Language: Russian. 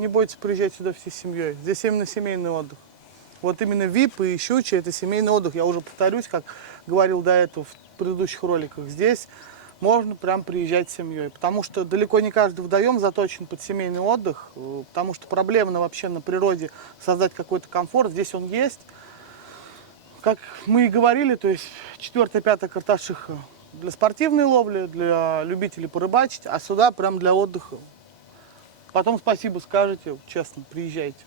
не бойтесь приезжать сюда всей семьей. Здесь именно семейный отдых. Вот именно ВИП и Щучье – это семейный отдых. Я уже повторюсь, как говорил до этого в предыдущих роликах. Здесь можно прям приезжать с семьей, потому что далеко не каждый водоем заточен под семейный отдых, потому что проблемно вообще на природе создать какой-то комфорт. Здесь он есть. Как мы и говорили, то есть 4-5 Карташиха для спортивной ловли, для любителей порыбачить, а сюда прям для отдыха. Потом спасибо скажете, честно, приезжайте.